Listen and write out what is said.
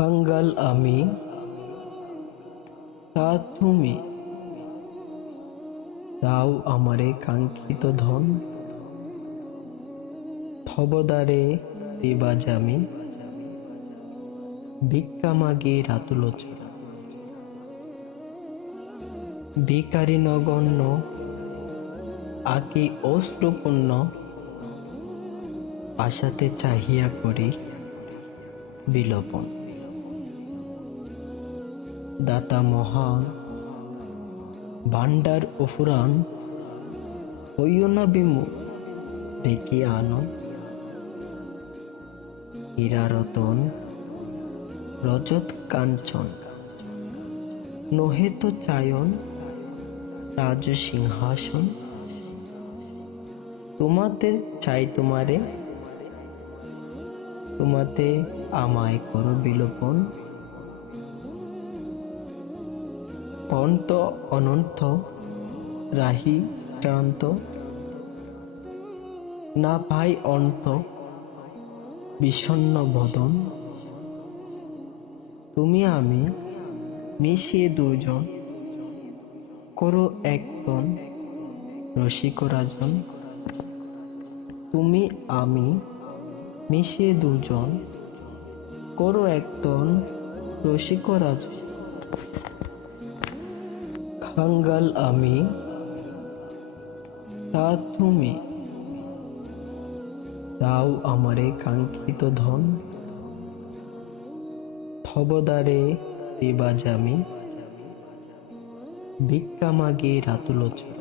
কাঙ্গাল আমি, তা তুমি দাও আমারে কাঙ্ক্ষিত ধন। ভবদ্বারে দেবাজ আমি, ভিক্ষা মাগে রাতুলোচন। ভিখারি নগণ্য আকি অশ্রুপূর্ণ, আশাতে চাহিয়া করি বিলোপন। দাতা মহান, ভাণ্ডার অফুরান, হইও না বিমুখ, দেখিয়া আনো। হীরা রতন রজত কাঞ্চন, নহে তো চায়ন রাজ সিংহাসন। তোমাতে চাই তোমারে, তোমাতে আমায় করো বিলোপন। অন্ত অনন্ত রাহি শ্রান্ত, না পাই অন্ত বিষণ্ণ বদন। তুমি আমি মিশিয়ে দুজন, করো এক তন রসিক রাজন। তুমি আমি মিশিয়ে দুজন, করো এক তন রসিক রাজন। কাঙ্গাল আমি, তা তুমি দাও আমারে কাঙ্ক্ষিত ধন। ভবদ্বারে দেবাজ আমি, ভিক্ষা মাগে রাতুলোচন।